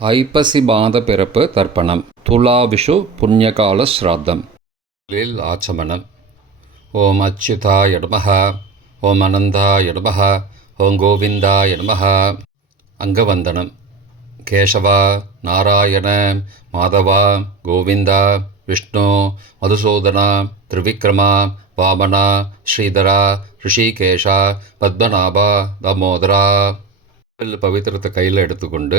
ஐப்பசி மாத பிறப்பு தர்ப்பணம். துலா விஷு புண்ணியகால ஸ்ராத்தம். லில் ஆச்சமனம் ஓம் அச்சுதா நமः ஓம் அனந்தா நமः ஓம் கோவிந்தா நமः அங்கவந்தனம். கேசவா நாராயண மாதவா கோவிந்தா விஷ்ணு மதுசூதனா திரிவிக்ரமா வாமனா ஸ்ரீதரா ரிஷிகேஷா பத்மநாபா தாமோதரா. பவித்திரத்தை கையில் எடுத்துக்கொண்டு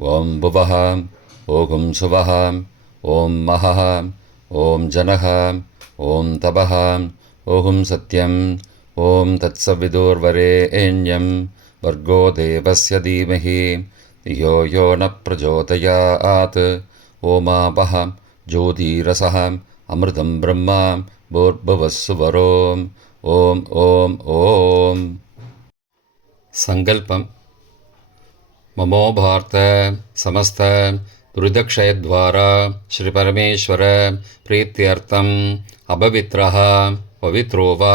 ॐ भुवः ॐ सुवः ॐ महः ॐ जनः ॐ तपः ॐ सत्यम् ॐ तत्सविदुर्वरेण्यं वर्गो देवस्य धीमहि धियो यो न प्रचोदयात्। ओमापः ज्योतिरसः अमृतं ब्रह्म भूर्भुवस्सुवरोम् ॐ ॐ ॐ सङ्कल्पम् ममो भारत समस्त दुरिदक्षयद्वारा श्रीपरमेश्वर प्रीत्यर्थम् अपवित्रः पवित्रो वा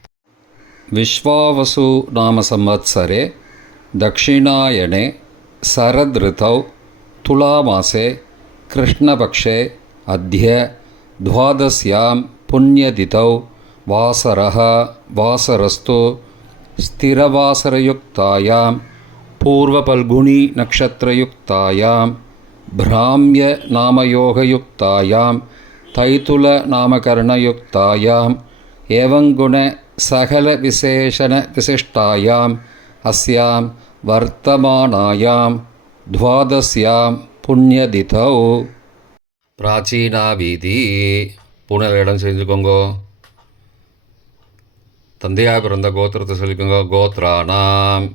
विश्वावसु नाम संवत्सरे दक्षिणायणे शरदृतौ तुलामासे कृष्णपक्षे अद्य द्वादश्यां पुण्यतिथौ वासरः वासरस्तु स्थिरवासरयुक्तायां पूर्वपल्गुणीनक्षत्रयुक्तायां भ्राम्यनामयोगयुक्तायां तैतुलनामकरणयुक्तायाम् एवं गुणसकलविशेषणविशिष्टायाम् अस्यां वर्तमानायां द्वादश्यां புண்ணியதிதௌ பிராச்சீனா வீதி பூனல் இடம் செஞ்சுக்கோங்கோ தந்தையாக பிறந்த கோத்திரத்தை சொல்லிக்கோங்க கோத்ரானாம்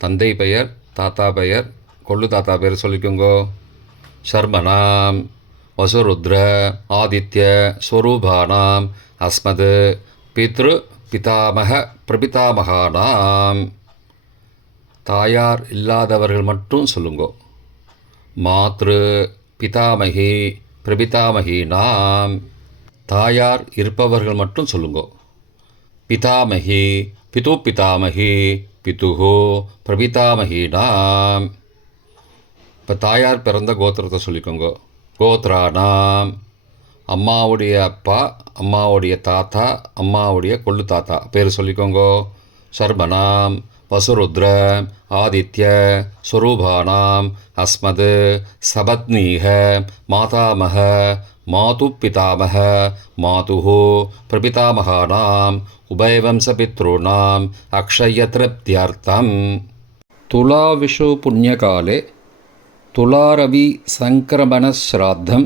தந்தை பெயர் தாத்தா பெயர் கொள்ளு தாத்தா பெயர் சொல்லிக்கோங்கோ शर्मणां वसुरुद्र आदित्य स्वरूपाणाम् அஸ்மது பித்ரு பிதாமக பிரபிதாமகானாம். தாயார் இல்லாதவர்கள் மட்டும் சொல்லுங்கோ. மாத்ரு பிதாமகி பிரபிதாமகி நாம் தாயார் இருப்பவர்கள் மட்டும் சொல்லுங்கோ. பிதாமகி பிதூ பிதாமகி பிதுஹோ பிரபிதாமகி நாம் இப்போ தாயார் பிறந்த கோத்திரத்தை சொல்லிக்கோங்கோ. கோத்ரா நாம் அம்மாவுடைய அப்பா அம்மாவுடைய தாத்தா அம்மாவுடைய கொள்ளு தாத்தா. பேர் சொல்லிக்கோங்க. சர்மனாம் வசுருத்ர ஆதித்ய ஸ்வரூபானாம் அஸ்மது சபத்னீக மாதாமக மாது பிதாமக மாது பிரபிதாமகானாம் உபயவம்சபித்ॄणाम् அக்ஷயத்ருப்தியர்த்தம் துலாவிஷு புண்ணியகாலே துளாரவி சங்கிரமணஸ்ராத்தம்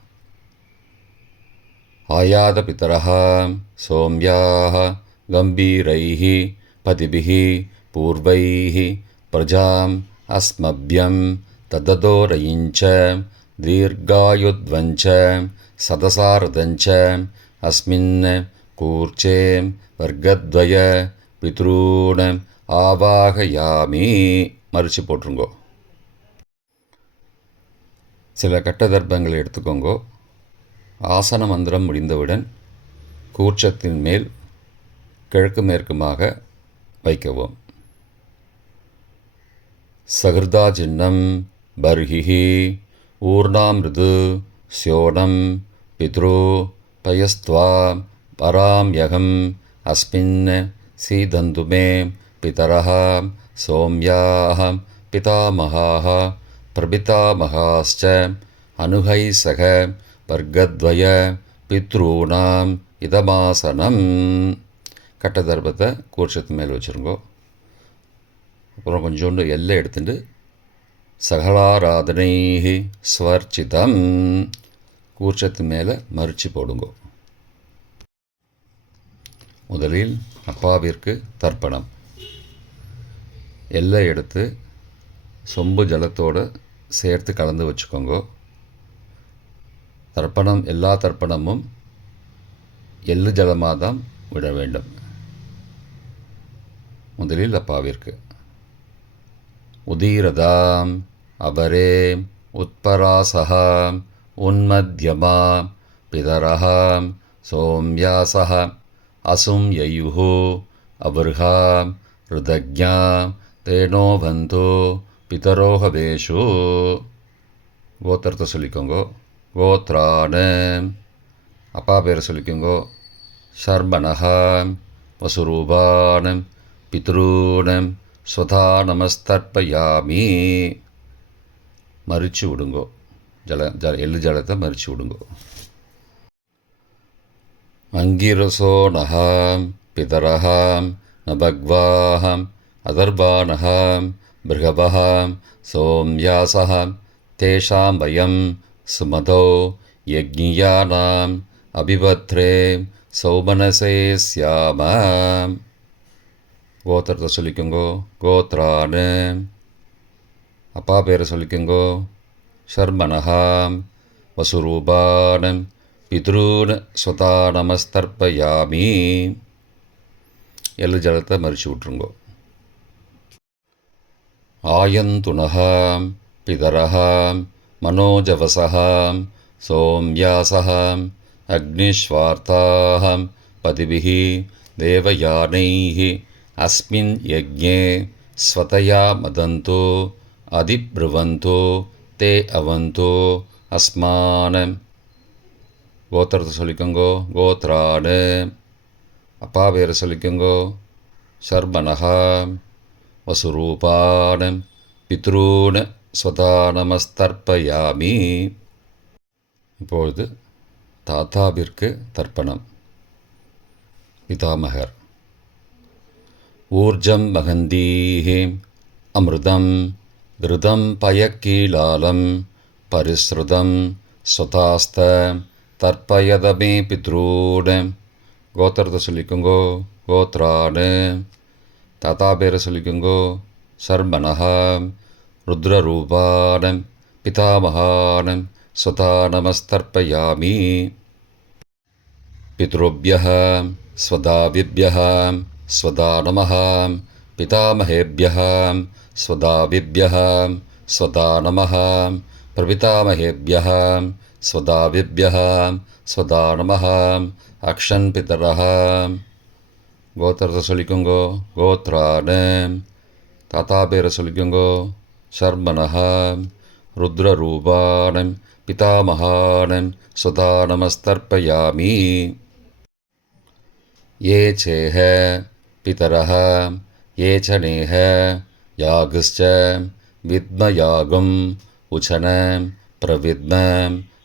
ஆயாத பித்தரः சோம்யாः கம்பீரைः பதிபிः பூர்வைः பிரஜாம் அஸ்மபியம் தததோரயிஞ்ச தீர்காயுத்வஞ்ச சதசாரதஞ்ச அஸ்மின் கூர்ச்சே வர்க்கத்வய பித்ரூண ஆவாகயாமி மறித்து போட்டுருங்கோ சில கட்ட தர்ப்பங்களை எடுத்துக்கோங்கோ. ஆசன மந்திரம் முடிந்தவுடன் கூர்ச்சத்தின் மேல் கிழக்கு மேற்குமாக வைக்கவும். சகிருதா சின்னம் பர்ஹிஹி ஊர்ணாமிருது சியோனம் பித்ரு பயஸ்துவா பராம்யகம் அஸ்மின் சீதந்துமே பிதரः சோம்யாः பிதாமகாः பிரபிதாமகாश्च அனுகை சக வர்க்கத்வய பித்ரூணாம் இதமாசனம். கட்டதர்பத்தை கூர்ச்சத்து மேலே வச்சுருங்கோ. அப்புறம் கொஞ்சோண்டு எல்லை எடுத்துட்டு சகலாராதனை ஸ்வர்ச்சிதம். கூர்ச்சத்து மேலே மறித்து போடுங்கோ. முதலில் அப்பாவிற்கு தர்ப்பணம். எல்லை எடுத்து சொம்பு ஜலத்தோடு சேர்த்து கலந்து வச்சுக்கோங்க. தர்ப்பணம் எல்லா தர்ப்பணமும் எள்ளு ஜலமாக தான் விட வேண்டும். முதலில் அப்பாவிற்கு. உதீரதாம் அபரே உத்பராசா உன்மத்யமா பிதரஹாம் சோம்யாசக அசும் யயுஹு அபர்ஹா ருதஜ்ஞா தேனோ பந்தோ கோத்திரத்தை சொல்லிக்கோங்கோ. கோத்ரான அப்பா பேரை சொல்லிக்கோங்கோ ஷர்மனஹா வசுரூபானம் பித்ரூனம் ஸ்வதா நமஸ்தர்ப்பயாமி மறிச்சு விடுங்கோ ஜல ஜல எள்ளு ஜலத்தை மறிச்சு விடுங்கோ அங்கிரசோ நகாம் பிதரஹாம் நபக்வாஹாம் அதர்வானஹாம் பிருகபஹாம் சோம்யாசஹாம் தேஷாம் பயம் சுமதோ யஜ்ஞியானாம் அபிபத்ரே சௌமனசே சியாம கோத்திரத்தை சொல்லிக்கோங்கோ கோத்ரானு அப்பா பேரை சொல்லிக்கோங்கோ ஷர்மனஹாம் வசுரூபானம் பித்ரூன் ஸ்வதா நமஸ்தர்ப்பயாமி எல்லு ஜலத்தை மறிச்சு விட்ருங்கோ ஆயந்துணஹாம் பிதரஹாம் மனோஜவசகாம் சோம்யாசகாம் அக்னிஸ்வார்த்தாகம் பதிபிः தேவயானைः अस्मिन् यज्ञे स्वतया मदन्तो அதிப்ருவந்தோ தே அவந்தோ அஸ்மான கோத்திரத்தை சொல்லிக்கோங்கோ கோத்ராடு அப்பா பேரை சொல்லிக்கோங்கோ சர்மனகா வசுரூபான பித்ரூன சதா நமஸ்தர்ப்பயாமி இப்பொழுது தாத்தாவிற்கு தர்ப்பணம். பிதாமகர். ஊர்ஜம் மகந்தீஹே அமிர்தம் விருதம் பயக்கீலாலம் பரிஸ்ருதம் சுதாஸ்த தர்ப்பயதமே பித்ரூட. கோத்திரத்தை சொல்லிக்கோங்கோ கோத்ராடு. தாத்தா பேரை சொல்லிக்கோங்கோ சர்மனஹா. ருத்ரரூபான பிதாமகான ஸ்வதா நமஸ்தர்ப்பயாமி पितृभ्यः स्वदाविभ्यः स्वदा नमः पितामहेभ्यः स्वदाविभ्यः स्वदा नमः प्रपितामहेभ्यः स्वदाविभ्यः स्वदा नमः अक्षन् पितरः கோத்திரத்தை சொல்லிக்கோங்கோ கோத்ரான தாத்தா பேரை சொல்லிக்கோங்கோ शर्मणः रुद्ररूपाणं पितामहानं सदा नमस्तर्पयामि ये चेह पितरः, ये च नेह, यागश्च विद्मयागम् उचन प्रविद्म,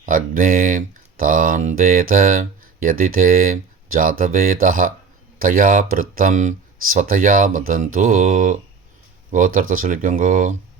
अग्ने तान् वेत यदि ते जातवेतः, तया पृत्तं स्वतया मदन्तु। गोतर्तसुलिप्यङ्गो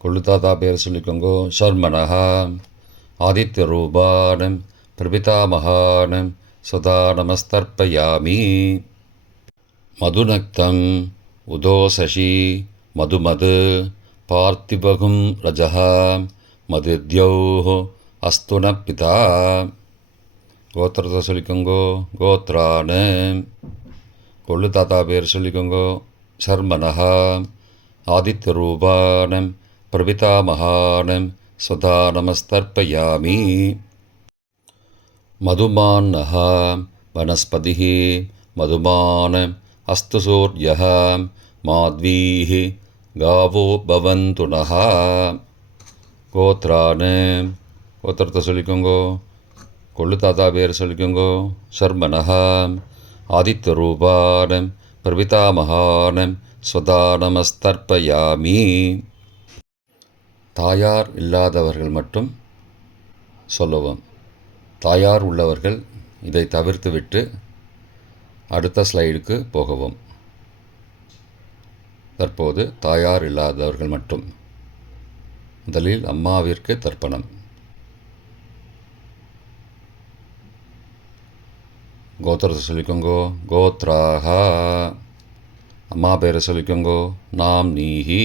கொள்ளு பேர் சொல்லிக்கோங்கோ ஷர்மனஹா ஆதித்ய ரூபானம் பிரபிதாமகானம் சுதா நமஸ்தர்ப்பயாமி மதுநக்தம் உதோசசி மதுமது பார்த்திபகும் ரஜः மதுத்யௌः அஸ்து ந பிதா கோத்திரத்தை சொல்லிக்கோங்கோ கோத்ரானு. கொள்ளு தாத்தா பேர் சொல்லிக்கோங்கோ சர்மனஹா ஆதித்யரூபானம் பிரபிதாமகானம் சுதா நமஸ்தர்ப்பயாமி मधुमान्नः वनस्पतिः मधुमान् अस्तु सूर्यः माध्वीः गावो भवन्तु नः கோத்ரான் கோத்திரத்தை சொல்லிக்கோங்கோ கொள்ளு தாத்தா பேர் சொல்லிக்கோங்கோ சர்மனஹா ஆதித்யரூபானம் பிரபிதாமகானம் ஸ்வதா நமஸ்தர்ப்பயாமி தாயார் இல்லாதவர்கள் மட்டும் சொல்லவும். தாயார் உள்ளவர்கள் இதை தவிர்த்துவிட்டு அடுத்த ஸ்லைடுக்கு போகவும். தற்போது தாயார் இல்லாதவர்கள் மட்டும். முதலில் அம்மாவிற்கு தர்ப்பணம். கோத்திரத்தை சொல்லிக்கோங்கோ. கோத்ராகா அம்மா பேரை சொல்லிக்கோங்கோ. நாம் நீஹி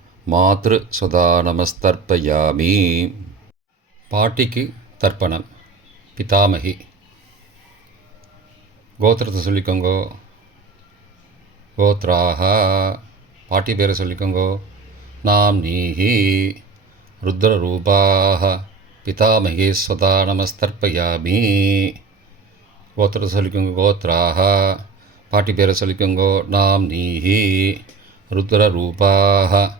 மாத்ரு சுதா நமஸ்தர்ப்பயாமி. பாட்டிக்கு தர்ப்பணம். பிதாமகி. கோத்திரத்தை சொல்லிக்கோங்கோ. கோத்ராக பாட்டி பேரை சொல்லிக்கோங்கோ. நாம் நீஹி ருத்ரரூபாக பிதாமகே சதா நமஸ்தர்ப்பயாமி. கோத்திரத்தை சொல்லிக்கோங்க. கோத்ராக பாட்டி பேரை சொல்லிக்கோங்கோ. நாம் நீஹி ருத்ரரூபாக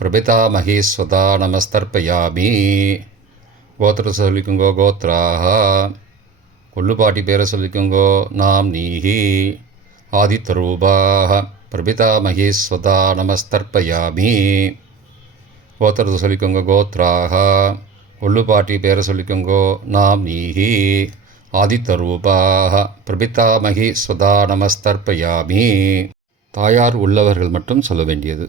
பிரபிதா மகேஸ்வதா நமஸ்தர்ப்பயாமி கோத்திர சொல்லிக்குங்கோ கோத்ராக கொள்ளுப்பாட்டி பேரை சொல்லிக்கோங்கோ நாம் நீஹி ஆதித்தரூபாக பிரபிதா மகேஸ்வதா நமஸ்தர்ப்பயாமி கோத்திரத்தை சொல்லிக்கோங்க கோத்ராக கொள்ளுப்பாட்டி பேரை சொல்லிக்கோங்கோ நாம் நீஹி ஆதித்தரூபாக பிரபிதாமகி ஸ்வதா நமஸ்தர்ப்பயாமி தாயார் உள்ளவர்கள் மட்டும் சொல்ல வேண்டியது.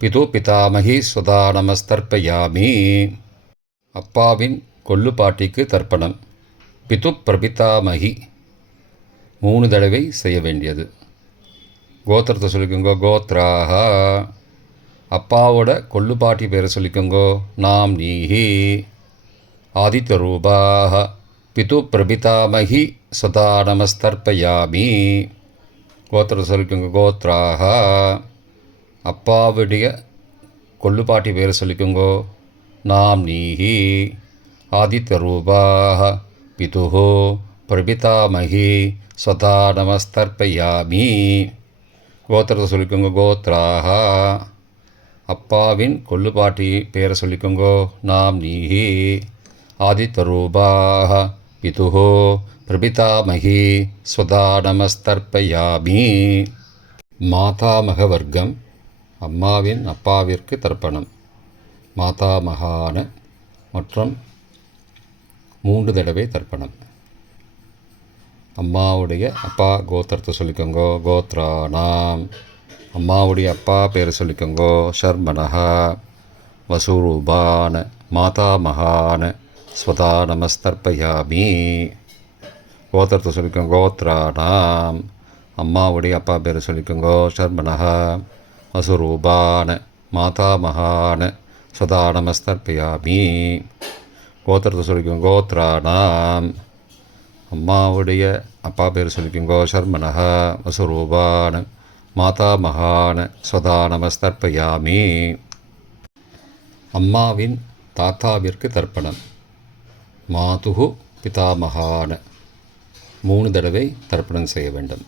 பிது பிதாமகி சுதா நமஸ்தர்ப்பயாமி. அப்பாவின் கொல்லுப்பாட்டிக்கு தர்ப்பணம். பிது பிரபிதாமகி. மூணு தடவை செய்ய வேண்டியது. கோத்திரத்தை சொல்லிக்கோங்கோ கோத்ராக அப்பாவோட கொள்ளுப்பாட்டி பேரை சொல்லிக்கோங்கோ நாம் நீஹி ஆதித்த ரூபாக பிது பிரபிதாமகி சுதா நமஸ்தர்ப்பயாமி. கோத்திரத்தை சொல்லிக்கோங்க கோத்ராக அப்பாவுடைய கொள்ளுப்பாட்டி பேர் சொல்லிக்கோங்கோ. நாம் நீஹி ஆதித்ய ரூபாக பிதுஹோ பிரபிதாமகி ஸ்வதா நமஸ்தர்ப்பயாமி. கோத்திரத்தை சொல்லிக்கோங்க கோத்ராக அப்பாவின் கொள்ளுபாட்டி பேரை சொல்லிக்கோங்கோ. நாம் நீஹி ஆதித்தரூபாக பிதுஹோ பிரபிதாமகி ஸ்வதா நமஸ்தர்ப்பயாமி. மாதாமக வர்க்கம் அம்மாவின் அப்பாவிற்கு தர்ப்பணம். மாதாமகான மற்றும் மூன்று தடவை தர்ப்பணம். அம்மாவுடைய அப்பா கோத்திரத்தை சொல்லிக்கோங்கோ. கோத்ரானாம். அம்மாவுடைய அப்பா பேரை சொல்லிக்கோங்கோ. ஷர்மனஹா வசூரூபான. மாதாமகான ஸ்வதா நமஸ்தர்பயாமி கோத்திரத்தை சொல்லிக்கோங்க. கோத்ரானாம். அம்மாவுடைய அப்பா பேரை சொல்லிக்கோங்கோ. ஷர்மனஹா வசுரூபான மாதாமகான ஸ்வதா நமஸ்தர்ப்பயாமி கோத்திரத்தை சொல்லிக்கோங்க கோத்ராணாம் அம்மாவுடைய அப்பா பேர் சொல்லிக்கோங்கோ ஷர்மனஹ வசுரூபான மாதா மகான ஸ்வதா அம்மாவின் தாத்தாவிற்கு தர்ப்பணம். மாதுகு பிதாமகான மூணு தடவை தர்ப்பணம் செய்ய வேண்டும்.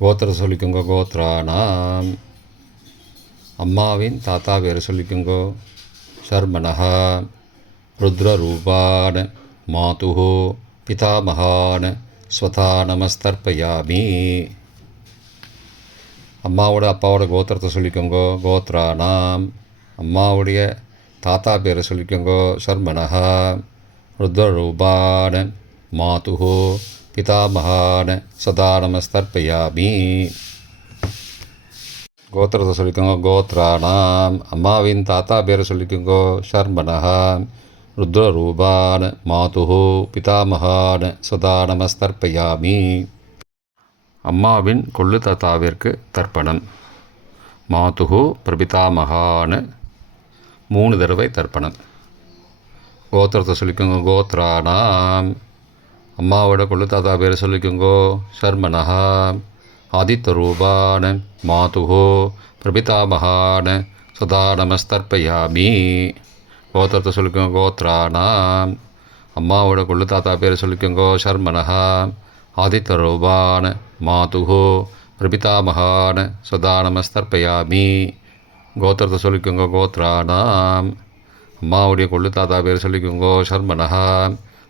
கோத்திர சொல்லிக்கோங்க கோத்ரானாம் அம்மாவின் தாத்தா பேர் சொல்லிக்கோங்கோ. ஷர்மனஹா ருத்ரரூபான மாதுஹோ பிதாமகான் ஸ்வதா நமஸ்தர்ப்பயாமி அம்மாவோட அப்பாவோட கோத்திரத்தை சொல்லிக்கோங்கோ கோத்ரானாம் அம்மாவுடைய தாத்தா பேரை சொல்லிக்கோங்கோ ஷர்மனஹா ருத்ரரூபான மாதுஹோ பிதாமகான சதா நமஸ்தர்ப்பயாமி கோத்திரத்தை சொல்லிக்கோங்க கோத்ராணாம் அம்மாவின் தாத்தா பேரை சொல்லிக்கோங்கோ ஷர்மனஹா ருத்ரரூபான மாதுஹோ பிதாமகான சதா நமஸ்தர்ப்பயாமி அம்மாவின் கொள்ளு தாத்தாவிற்கு தர்ப்பணம் மாதுகு பிரபிதாமகான மூணு தடவை தர்ப்பணம் கோத்திரத்தை சொல்லிக்கோங்க கோத்ராணாம் அம்மாவோட கொள்ளு தாத்தா பேர் சொல்லிக்கோங்கோ. சர்மனஹா ஆதித்த ரூபான மாதுகோ பிரபிதாமகான சதா நமஸ்தர்ப்பயாமி கோத்திரத்தை சொல்லிக்கோங்க கோத்ரானாம். அம்மாவோட கொள்ளு தாத்தா பேர் சொல்லிக்கோங்கோ சர்மனஹா ஆதித்த ரூபான மாதுகோ பிரபிதாமகான சதா நமஸ்தர்ப்பயாமி கோத்திரத்தை சொல்லிக்கோங்க கோத்ரானாம். அம்மாவுடைய கொள்ளு தாத்தா பேர் சொல்லிக்கோங்கோ சர்மனஹா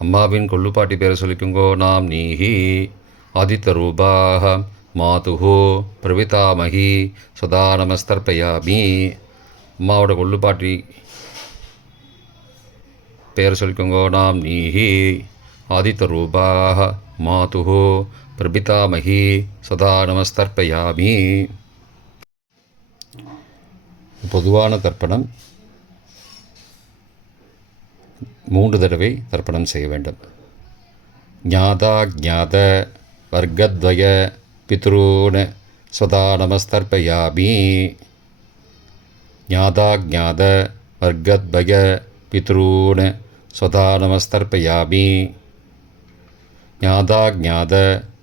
அம்மாவின் கொள்ளுப்பாட்டி பேரை சொல்லிக்குங்கோ நாம் நீஹி ஆதித்த ஆதித்தரூபாக மாதுகு பிரபிதாமகி சுதா நமஸ்தர்ப்பயாமி அம்மாவோட கொள்ளுப்பாட்டி பேர் சொல்லிக்கோங்கோ நாம் நீஹி ஆதித்த ரூபாக மாதுகு பிரபிதாமகி சதா நமஸ்தர்பயாமி பொதுவான தர்ப்பணம் மூன்று தடவை தர்ப்பணம் செய்ய வேண்டும். ஞாதா ஜாத வர்க்கத்வய பித்ரூன் ஸ்வதா நமஸ்தர்ப்பயாமி. ஞாதா ஜாத வர்க்கத்வய பித்ரூன் ஸ்வதா நமஸ்தர்ப்பயாமி. ஞாதா ஜாத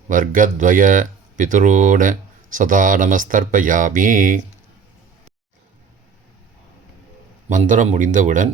வர்க்கத்வய பித்ரூன் சதா நமஸ்தர்ப்பயாமி. மந்திரம் முடிந்தவுடன்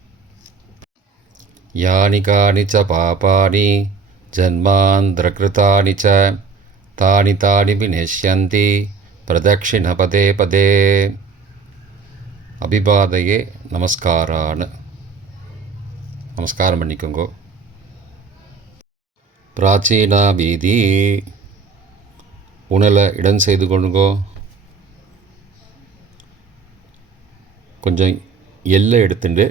யானி காணி ச பாபானி ஜன்மாந்திரகிருத்தானி ச தானி தானி விநேஷ்யந்தி பிரதக்ஷிண பதே பதே அபிபாதையே நமஸ்காரான நமஸ்காரம் பண்ணிக்கோங்கோ பிராச்சீனா வீதி உணலை இடம் செய்து கொள்ளுங்கோ கொஞ்சம் எல்லை எடுத்துட்டு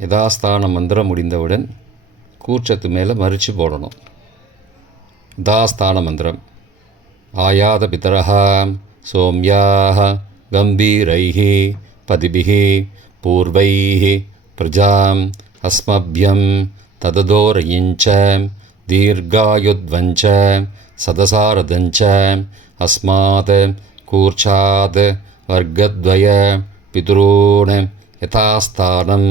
யதாஸ்தானம் மந்திரம் முடிந்தவுடன் கூற்றத்து மேலே மறித்து போடணும். தாஸ்தான மந்திரம். ஆயாத பிதரஹா சோம்யாக கம்பீரைஹி பதிபிஹி பூர்வைஹி பிரஜாம் அஸ்மபியம் தததோரயிஞ்ச தீர்காயுத்வஞ்ச சதசாரதஞ்ச அஸ்மாத் கூர்ச்சாத் வர்க்கத்வய பிதுரோன் யதாஸ்தானம்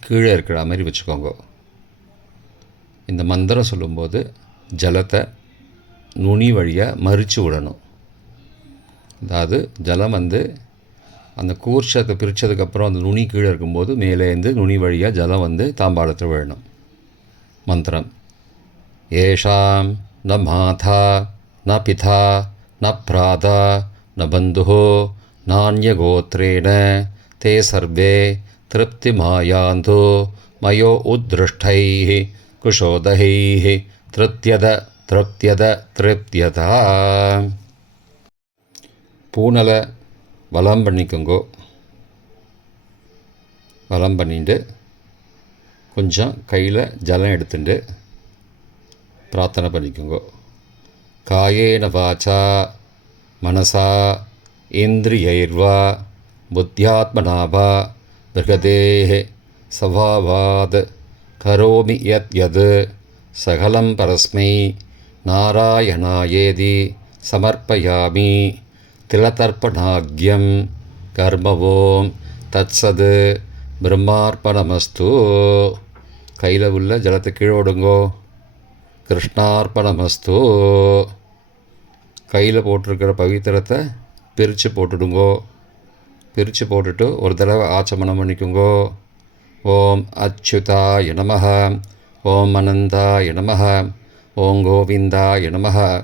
கீழே இருக்கிற மாதிரி வச்சுக்கோங்க. இந்த மந்திரம் சொல்லும்போது ஜலத்தை நுனி வழியாக மறித்து விடணும். அதாவது ஜலம் வந்து அந்த கூர்ச்சத்தை பிரித்ததுக்கப்புறம் அந்த நுனி கீழே இருக்கும்போது மேலேருந்து நுனி வழியாக ஜலம் வந்து தாம்பாளத்தில் விழணும். மந்திரம். ஏஷாம் ந மாதா ந பிதா ந பிராதா ந பந்து நானியகோத்திரேண தே சர்வே திருப்திமாயாந்தோ மயோ உத்ருஷ்டைः குஷோதைः திருத்தியத திருப்தியத திருப்தியதா பூனலை வலம் பண்ணிக்கோங்கோ. வலம் பண்ணிட்டு கொஞ்சம் கையில் ஜலம் எடுத்துட்டு பிரார்த்தனை பண்ணிக்கோங்கோ. காயேன வாச்சா மனசா இந்திரியைர்வா புத்தியாத்மனா வா बृहदेः स्वभावात् करोमि यत् यत् सकलं परस्मै नारायणायेति समर्पयामि तिलतर्पणाज्ञं कर्म ओं தத்சது பிரம்மார்ப்பணமஸ்து கையில் உள்ள ஜலத்தை கீழே விடுங்கோ கிருஷ்ணார்ப்பணமஸ்து கையில் போட்டிருக்கிற பவித்திரத்தை பிரித்து போட்டுடுங்கோ பிரித்து போட்டுட்டு ஒரு தடவை ஆச்சமனம் பண்ணிக்கோங்க. ஓம் அச்சுதாய நம ஓம் அனந்தாய நம ஓம் கோவிந்தாய நம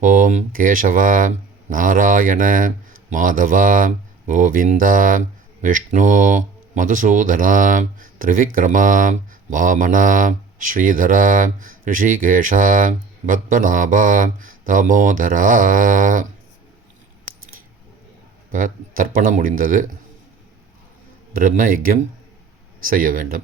ஓம் கேசவா. நாராயண. மாதவா. கோவிந்தா. விஷ்ணு. மதுசூதனா. திரிவிக்ரமா. வாமனா. ஸ்ரீதரா. ரிஷிகேஷா. பத்மநாபா. தாமோதரா. தர்ப்பணம் முடிந்தது. பிரம்ம யஜ்யம் செய்ய வேண்டும்.